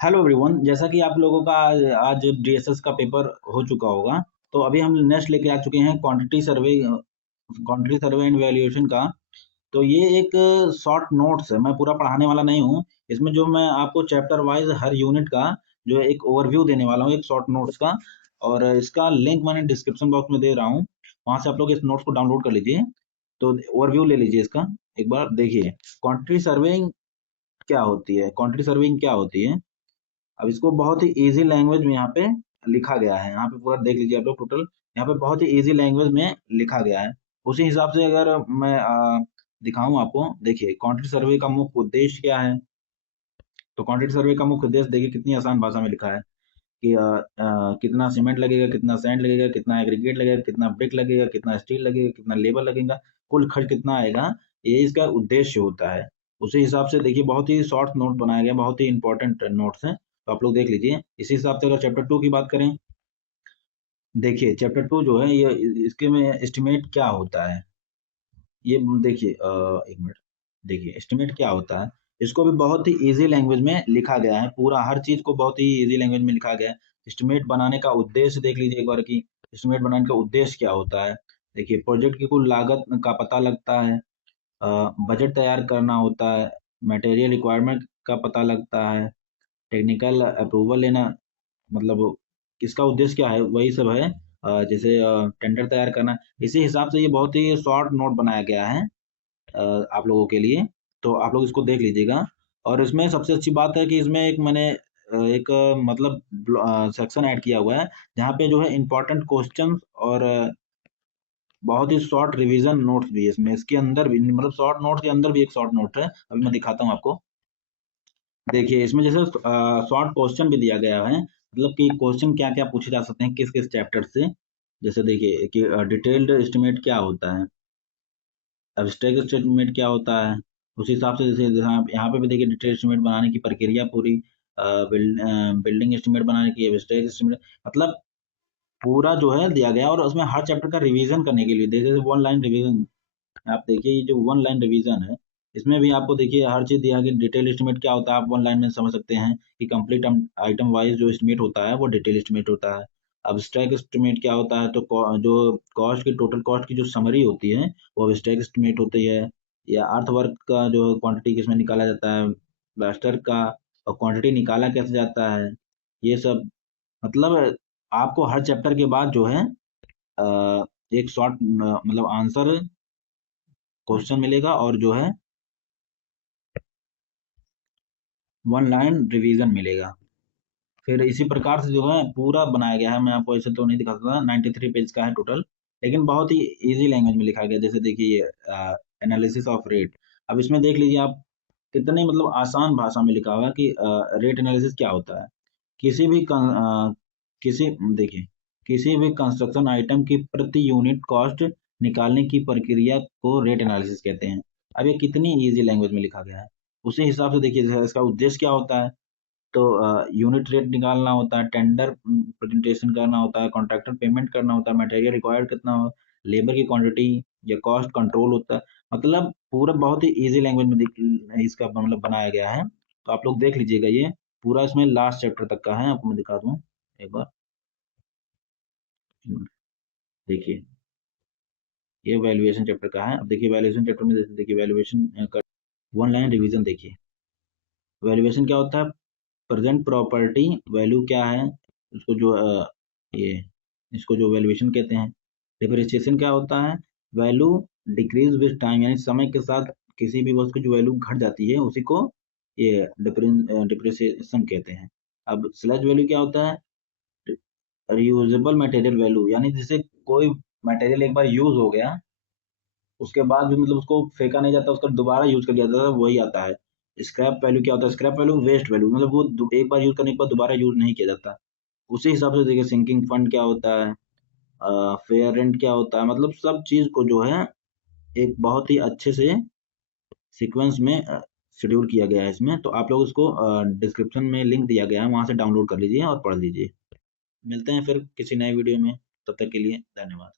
Hello everyone, जैसा कि आप लोगों का आज डीएसएस का पेपर हो चुका होगा, तो अभी हम नेक्स्ट लेके आ चुके हैं क्वांटिटी सर्वे एंड वैल्यूएशन का। तो ये एक शॉर्ट नोट्स है, मैं पूरा पढ़ाने वाला नहीं हूँ। इसमें जो मैं आपको चैप्टर वाइज हर यूनिट का जो है एक ओवरव्यू देने वाला हूँ, एक शॉर्ट नोट्स का। और इसका लिंक मैंने डिस्क्रिप्शन बॉक्स में दे रहा हूँ, वहाँ से आप लोग इस नोट्स को डाउनलोड कर लीजिए। तो ओवरव्यू ले लीजिए इसका, एक बार देखिए क्वांटिटी सर्वेइंग क्या होती है। क्वांटिटी सर्वेइंग क्या होती है, अब इसको बहुत ही इजी लैंग्वेज में यहाँ पे लिखा गया है। यहाँ पे पूरा देख लीजिए आप लोग, टोटल यहाँ पे बहुत ही इजी लैंग्वेज में लिखा गया है। उसी हिसाब से अगर मैं दिखाऊं आपको, देखिए क्वांटिटी सर्वे का मुख्य उद्देश्य क्या है। तो क्वांटिटी सर्वे का मुख्य उद्देश्य देखिए कितनी आसान भाषा में लिखा है कि कितना सीमेंट लगेगा, कितना सैंड लगेगा, कितना एग्रीगेट लगेगा, कितना ब्रिक लगेगा, कितना स्टील लगेगा, कितना लेबर लगेगा, कुल खर्च कितना आएगा, ये इसका उद्देश्य होता है। उसी हिसाब से देखिए बहुत ही शॉर्ट नोट बनाया गया, बहुत ही इंपॉर्टेंट नोट्स हैं, तो आप लोग देख लीजिए। इसी हिसाब से अगर चैप्टर 2 की बात करें, देखिए चैप्टर 2 जो है ये इसके में एस्टिमेट क्या होता है, ये देखिए एक मिनट, देखिए एस्टिमेट क्या होता है। इसको भी बहुत ही इजी लैंग्वेज में लिखा गया है, पूरा हर चीज को बहुत ही इजी लैंग्वेज में लिखा गया है। एस्टिमेट बनाने का उद्देश्य देख लीजिए एक बार की एस्टिमेट बनाने का उद्देश्य क्या होता है। देखिए प्रोजेक्ट की कुल लागत का पता लगता है, बजट तैयार करना होता है, मटेरियल रिक्वायरमेंट का पता लगता है, टेक्निकल अप्रूवल लेना, मतलब इसका उद्देश्य क्या है, वही सब है। जैसे टेंडर तैयार करना। इसी हिसाब से ये बहुत ही शॉर्ट नोट बनाया गया है आप लोगों के लिए, तो आप लोग इसको देख लीजिएगा। और इसमें सबसे अच्छी बात है कि इसमें एक मैंने एक मतलब सेक्शन ऐड किया हुआ है, जहाँ पे जो है इम्पोर्टेंट क्वेश्चंस और बहुत ही शॉर्ट रिवीजन नोट्स भी है इसमें। इसके अंदर भी मतलब शॉर्ट नोट्स के अंदर भी एक शॉर्ट नोट है, अभी मैं दिखाता हूँ आपको। देखिए इसमें जैसे शॉर्ट क्वेश्चन भी दिया गया है, मतलब कि क्वेश्चन क्या क्या पूछे जा सकते हैं किस किस चैप्टर से। जैसे देखिए कि डिटेल्ड एस्टिमेट क्या होता है, एब्स्ट्रैक्ट एस्टिमेट क्या होता है। उस हिसाब से जैसे यहाँ पे भी देखिए डिटेल एस्टिमेट बनाने की प्रक्रिया पूरी, बिल्डिंग एस्टिमेट बनाने की, एब्स्ट्रैक्ट एस्टिमेट, मतलब पूरा जो है दिया गया। और उसमें हर चैप्टर का रिवीजन करने के लिए जैसे वन लाइन रिवीजन, आप देखिए ये जो वन लाइन रिवीजन है, इसमें भी आपको देखिए हर चीज दिया गया। डिटेल एस्टिमेट क्या होता है आप वन लाइन में समझ सकते हैं कि कंप्लीट आइटम वाइज जो एस्टिमेट होता है वो डिटेल एस्टिमेट होता है। अब्स्ट्रैक्ट एस्टिमेट क्या होता है, तो जो कॉस्ट की टोटल कॉस्ट की जो समरी होती है वो अब्स्ट्रैक्ट एस्टिमेट होती है। या अर्थ वर्क का जो क्वांटिटी किसमें निकाला जाता है, प्लास्टर का और क्वांटिटी निकाला कैसे जाता है, ये सब। मतलब आपको हर चैप्टर के बाद जो है एक शॉर्ट मतलब आंसर क्वेश्चन मिलेगा, और जो है वन लाइन रिवीजन मिलेगा। फिर इसी प्रकार से जो है पूरा बनाया गया है। मैं आपको ऐसे तो नहीं दिखा सकता, 93 पेज का है टोटल, लेकिन बहुत ही इजी लैंग्वेज में लिखा गया। जैसे देखिए ये एनालिसिस ऑफ रेट, अब इसमें देख लीजिए आप कितने मतलब आसान भाषा में लिखा हुआ है कि रेट एनालिसिस क्या होता है। किसी भी किसी देखिए किसी भी कंस्ट्रक्शन आइटम की प्रति यूनिट कॉस्ट निकालने की प्रक्रिया को रेट एनालिसिस कहते हैं। अब ये कितनी इजी लैंग्वेज में लिखा गया है। उसी हिसाब से देखिए इसका उद्देश्य क्या होता है, तो यूनिट रेट निकालना होता है, टेंडर प्रेजेंटेशन करना होता है, कॉन्ट्रैक्टर पेमेंट करना होता है, मटेरियल रिक्वायर्ड कितना हो, लेबर की क्वांटिटी या कॉस्ट कंट्रोल होता है। मतलब पूरा बहुत ही इजी लैंग्वेज में इसका मतलब बनाया गया है, तो आप लोग देख लीजिएगा। ये पूरा इसमें लास्ट चैप्टर तक का है, आपको मैं दिखा दूं एक बार। देखिए ये वैल्यूएशन चैप्टर का है। अब देखिए वैल्यूएशन चैप्टर में जैसे देखिए वैल्यूएशन का वन लाइन रिवीजन देखिए। वैल्यूएशन क्या होता है, प्रेजेंट प्रॉपर्टी वैल्यू क्या है, उसको जो ये इसको जो वैल्यूएशन कहते हैं। डिप्रिसिएशन क्या होता है, वैल्यू डिक्रीज विद टाइम, यानी समय के साथ किसी भी वस्तु की जो वैल्यू घट जाती है उसी को ये डिप्रिसिएशन कहते हैं। अब स्लैज वैल्यू क्या होता है, रियूजेबल मटेरियल वैल्यू, यानी जैसे कोई मटेरियल एक बार यूज हो गया उसके बाद भी मतलब उसको फेंका नहीं जाता, उसका दोबारा यूज कर लिया जाता है, वही आता है। स्क्रैप वैल्यू क्या होता है, स्क्रैप वैल्यू वेस्ट वैल्यू, मतलब वो एक बार यूज करने के बाद दोबारा यूज नहीं किया जाता। उसी हिसाब से देखिए सिंकिंग फंड क्या होता है, फेयर रेंट क्या होता है, मतलब सब चीज को जो है एक बहुत ही अच्छे से सीक्वेंस में शेड्यूल किया गया है इसमें। तो आप लोग उसको डिस्क्रिप्शन में लिंक दिया गया है, वहां से डाउनलोड कर लीजिए और पढ़ लीजिए। मिलते हैं फिर किसी नए वीडियो में, तब तक के लिए धन्यवाद।